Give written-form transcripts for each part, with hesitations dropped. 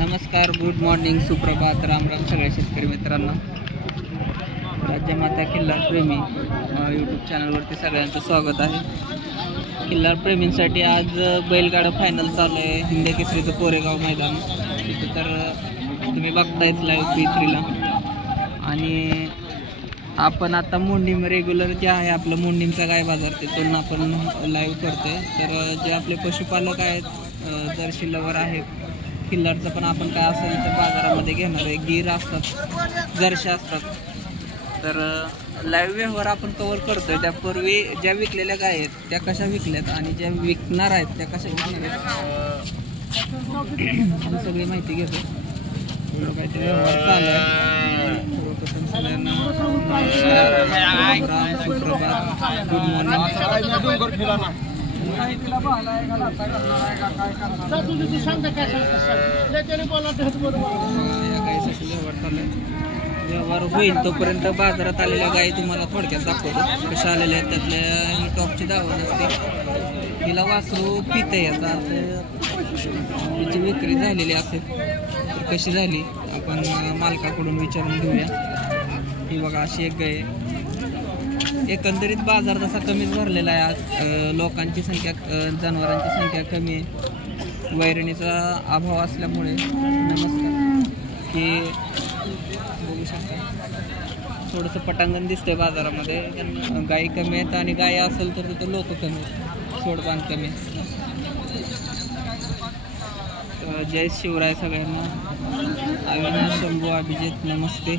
नमस्कार, good morning, सुप्रभात, राम राम सगळ्या शेतकरी मित्रांनो. राज्यमाता खिल्लार प्रेमी यूट्यूब चॅनलवरती सगळ्यांचं स्वागत आहे. खिल्लार प्रेमींसाठी आज बैलगाडा फायनल चालू आहे हिंदी केसरीचं कोरेगाव मैदान. तिथं तर तुम्ही बघतायच लाईव्ह P3ला. आणि आपण आता मोंडीम रेग्युलर जे आहे आपलं मोंडीमचा गाय बाजार तिथून आपण लाईव्ह करतोय. तर जे आपले पशुपालक आहेत, जर्सी लवर आहेत, खिल्लारचं पण आपण काय असेल तर बाजारामध्ये घेणार आहे. गिर असतात, जर्शी असतात. तर लाईव्ह व्यवहार आपण कव्हर करतोय. त्यापूर्वी ज्या विकलेल्या गाय आहेत त्या कशा विकल्यात आणि ज्या विकणार आहेत त्या कशा विकणार आहेत आपण सगळी माहिती घेतो. एवढं काहीतरी व्यवहार चालू आहे. सर्वप्रथम सगळ्यांना सुप्रभात, गुड मॉर्निंग. व्यवहार होईल तोपर्यंत बाजारात आलेल्या गायी तुम्हाला थोडक्यात दाखवतो कशा आलेल्या आहेत. त्यातल्या ही टॉपची दावण असते. हिला वासरू पित आहे. याचा तिची विक्री झालेली असेल तर कशी झाली आपण मालकाकडून विचारून घेऊया. ही बघा अशी एक गाय. एकंदरीत बाजार तसा कमीच भरलेला आहे आज. लोकांची संख्या, जनावरांची संख्या कमी आहे. वैरणीचा अभाव असल्यामुळे नमस्कार की बघू शकता थोडंसं पटांगण दिसतंय बाजारामध्ये. त्यांना गायी कमी आहेत आणि गायी असेल तर तिथं लोक कमी आहेत, सोडबांध कमी आहेत. जय शिवराय सगळ्यांना. अविनाश, शंभू, अभिजित नमस्ते.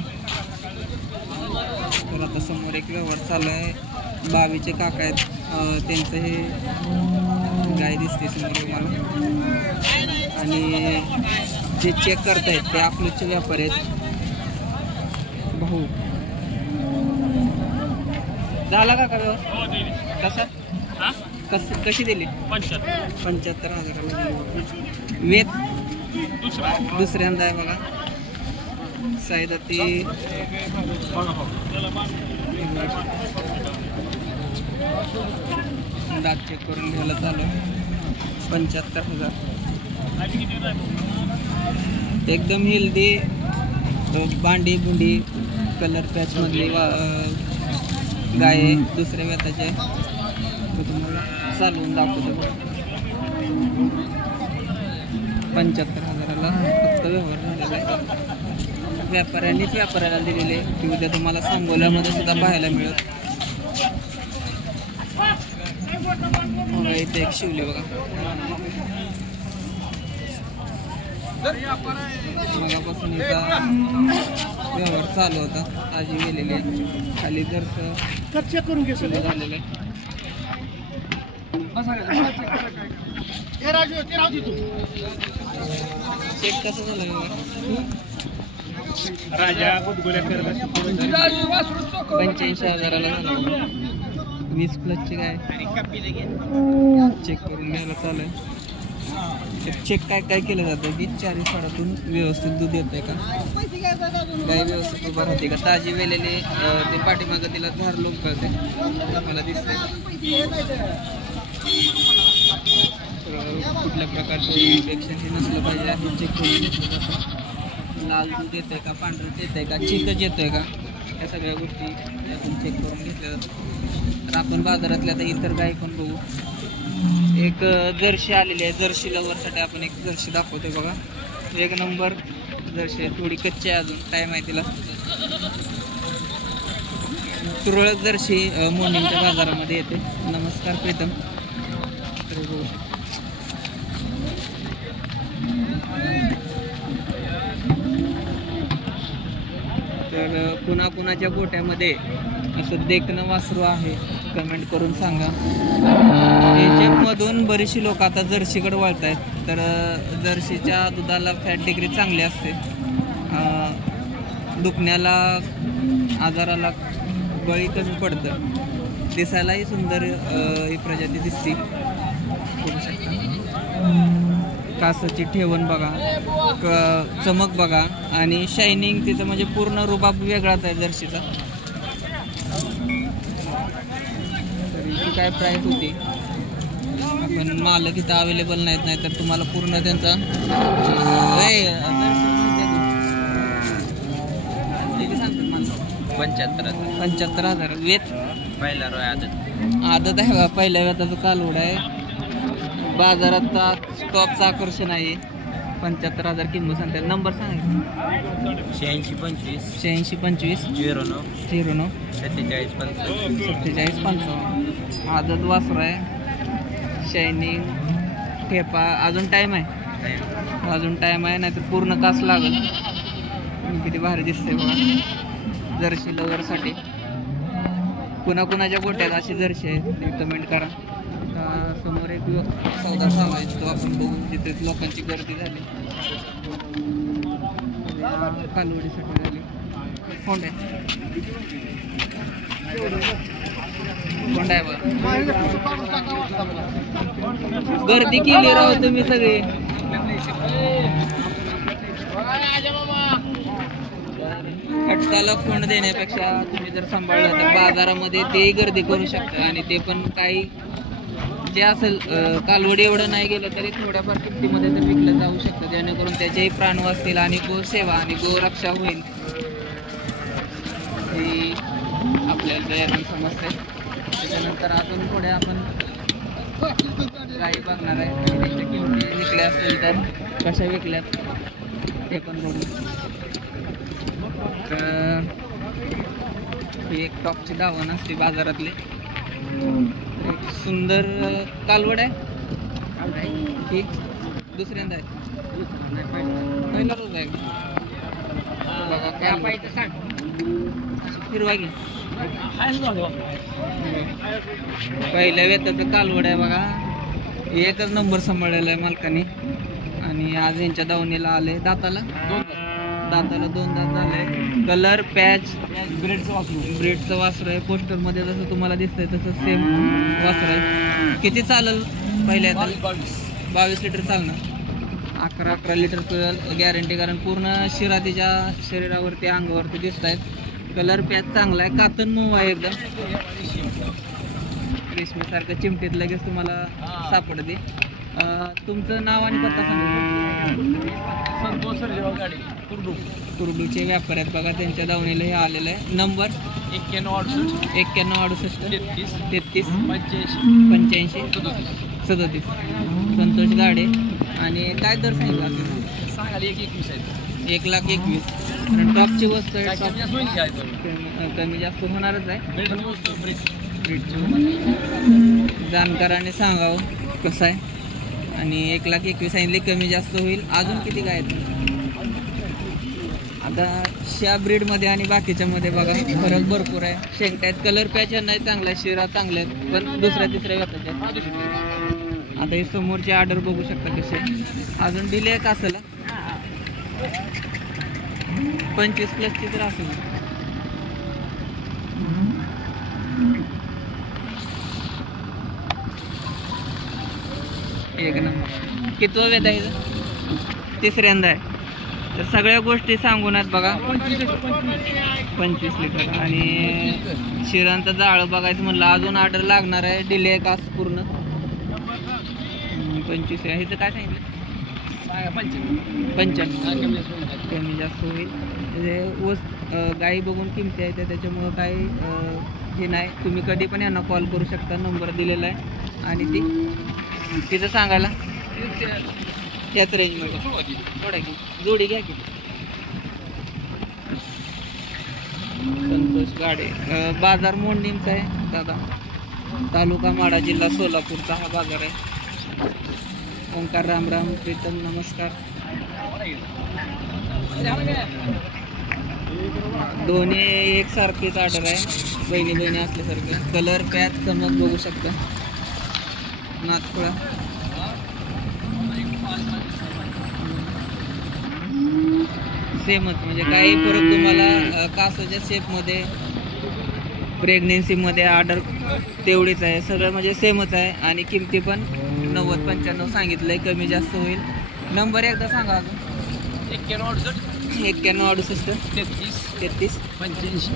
तर आता समोर एक व्यवहार चालू आहे. बावीचे काका आहेत, त्यांचं हे गाय दिसते समोर मला. आणि जे चेक करतायत ते आपलेचे व्यापारी आहेत. भाऊ झाला का व्यवहार कसा कशी दिली? 75,000 वेत दुसऱ्यांदा आहे बघा. साईदा ती दात चेक करून घ्यायला चालू. 75,000 एकदम हेल्दी, बांडी बुंडी कलर पॅच मधली गाय आहे. दुसऱ्या व्यताचे तुम्हाला चालवून दाखवतो. 75,000ला फक्त व्यवहार झालेला आहे. व्यापाऱ्यांनीच व्यापाऱ्याला दिलेले की उद्या तुम्हाला सांगोल्यामध्ये सुद्धा पाहायला मिळत. इथे एक शिवली बघा. मगापासून इथं व्यवहार चालू होता. ताजी गेलेली आहे. खाली जर चेक करून घे सगळं झालेलं आहे. चेक कसं झालं व्यवहार? राजा 85,000ला झाला. 20+ काय चेक करून घ्यायला चालू आहे. चेक काय केलं जातं की 4 साडातून व्यवस्थित दूध येत आहे का, गाय व्यवस्थित उभं राहते का, ताजी वेलेले ते पाठीमागं तिला धार लोक कळते मला दिसते. कुठल्या प्रकारचं इन्फेक्शन हे नसलं पाहिजे हे चेक करून घेतलं जातं. लाल दूध येतं आहे का, पांढरं येतं आहे का, चिकच येतं आहे का, या सगळ्या गोष्टी आपण चेक करून घेतल्या जातात. तर आपण बाजारातल्या आता इतर गाय पण बघू. एक जर्शी आलेली आहे. जर्शी लवरसाठी आपण एक जर्शी दाखवतोय बघा. एक नंबर जर्शी आहे. थोडी कच्ची आहे, अजून टाईम आहे तिला. तुरळक जर्शी मोंडीमच्या बाजारामध्ये येते. नमस्कार प्रीतम. तर कुणाकुणाच्या गोट्यामध्ये असं देखणं वासरू आहे कमेंट करून सांगा. एचएफमधून बरीचशी लोक आता जर्शीकडे वळत आहेत. तर जर्शीच्या दुधाला फॅट डिग्री चांगली असते. दुखण्याला, आजाराला बळी कमी पडतं. दिसायलाही सुंदर ही प्रजाती दिसते. बघू शकता कासाची ठेवण बघा, चमक बघा आणि शायनिंग तिचं म्हणजे पूर्ण रुबाब वेगळाच आहे जर्सीचा. तरी काय प्राईस होती पण मालक इथं अवेलेबल नाहीत, नाही तर तुम्हाला पूर्ण त्यांचा काय सांगतात 75,000 वेत पहिला रोय आदत आदत आहे बा. पहिल्या वेताचं कालवड आहे. बाजारात टॉपचं आकर्षण आहे. 75,000 किंमत सांगतात. नंबर सांगा. 86 25 86 25 09 09 47 55 47 55. आदत वासर आहे. शायनिंग ठेपा. अजून टाईम आहे. अजून टाईम आहे, नाहीतर पूर्ण तास लागल. किती भारी दिसते बघा जर्सी लवरसाठी. कुणाकुणाच्या गोट्यात अशी जर्सी आहे ते कमेंट करा. समोर एक सौदा चालू आहे तो आपण बघून, तिथे लोकांची गर्दी झाली. कालवडीसाठी झाली. कोंड आहे गर्दी केली राव तुम्ही सगळे. खटकाला कोंड देण्यापेक्षा तुम्ही जर सांभाळलं तर बाजारामध्ये तेही गर्दी करू शकता. आणि ते पण काही जे असेल कालवडी एवढं नाही गेलं तरी थोड्याफार किमतीमध्ये तर विकलं जाऊ शकतं, जेणेकरून त्याचेही प्राण वाचतील आणि गो सेवा आणि गो रक्षा होईल ही आपल्याला यातून समजते. त्याच्यानंतर अजून थोड्या आपण गाई बघणार आहे आणि त्यांच्या किमती विकल्या असतील तर कशा विकल्यात ते पण बघू. तर ही एक टॉपची दावण असते बाजारातली. एक सुंदर कालवड आहे. ही दुसऱ्यांदा आहे. पहिला रोज आहे बघा. काय फिरवा घे. पहिल्या वेताचं कालवड आहे बघा. एकच नंबर सांभाळलेला आहे मालकाने. आणि आज यांच्या दावणीला आले. दाताला 2 दात झाले. कलर पॅच ब्रेडचं वासर आहे. पोस्टरमध्ये जसं तुम्हाला दिसतंय तसं सेम वासर आहे. किती चालेल पहिल्या 22 लिटर चालणार. 11 लिटर गॅरंटी, कारण पूर्ण शिरा तिच्या शरीरावरती अंगावरती दिसत आहेत. कलर पॅच चांगला आहे. कातन मऊ आहे एकदम रेशमीसारखं. चिमटीत लगेच तुम्हाला सापडते. तुमचं नाव आणि पत्ता सांगा. संतोष सर्जेराव गाडी कुर्डूचे व्यापारी आहेत बघा. त्यांच्या दावणीला हे आलेलं आहे. नंबर 91 68 33 85 37 संतोष गाडे. आणि काय दर सांगितला सांगायला 121 आहेत. 1,21,000. आणि टॉपची वस्तू आहे. कमी जास्त होणारच आहे. जाणकाराने सांगावं कसं आहे. आणि 1,21,000 सांगितले. कमी जास्त होईल. अजून किती काय आहेत आता शा ब्रीडमध्ये आणि बाकीच्यामध्ये बघा फरक भरपूर आहे. शेंगट आहेत. कलर पॅच नाही चांगला आहे. शिरा चांगले आहेत, पण दुसऱ्या तिसऱ्या व्यापाच्या आहेत. आता ही समोरची ऑर्डर बघू शकता कसे. अजून डिले आहे का असेल 25+ तर असेल. एक नंबर. कितवं वेद आहे? तिसऱ्यांदा आहे. तर सगळ्या गोष्टी सांगून आहेत बघा. 25 लिटर. आणि शिरांचं जाळं बघायचं म्हणलं अजून ऑर्डर लागणार आहे. डिले का पूर्ण 25 आहे. ह्याचं काय सांगितलं? 95. कमी जास्त होईल. म्हणजे गाई बघून किमती आहे त्याच्यामुळं काही हे नाही. तुम्ही कधी पण यांना कॉल करू शकता. नंबर दिलेला आहे. आणि तिचं सांगायला त्याच रेंजमध्ये थोडा की जोडी घ्या की. संतोष गाडे. बाजार मोंडीमचा आहे दादा. तालुका माडा, जिल्हा सोलापूरचा हा बाजार आहे. ओंकार रामराम प्रीतम नमस्कार. दोन्ही एकसारखीच ऑर्डर आहे. बहिणी असल्यासारखं. कलर पॅच समज बघू शकता. नाथपुळा सेमच, म्हणजे काही फरक तुम्हाला कासाच्या शेपमध्ये प्रेग्नेन्सीमध्ये ऑर्डर तेवढीच आहे. सगळं म्हणजे सेमच आहे. आणि किमती पण 90-95 सांगितलंय. कमी जास्त होईल. नंबर एकदा सांगा अजून. 91 68 33 85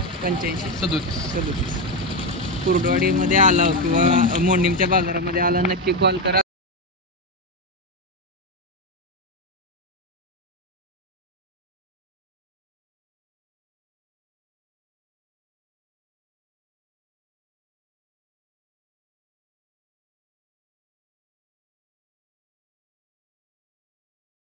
37. कुर्डवाडीमध्ये आला किंवा मोंडीमच्या बाजारामध्ये आला नक्की कॉल करा.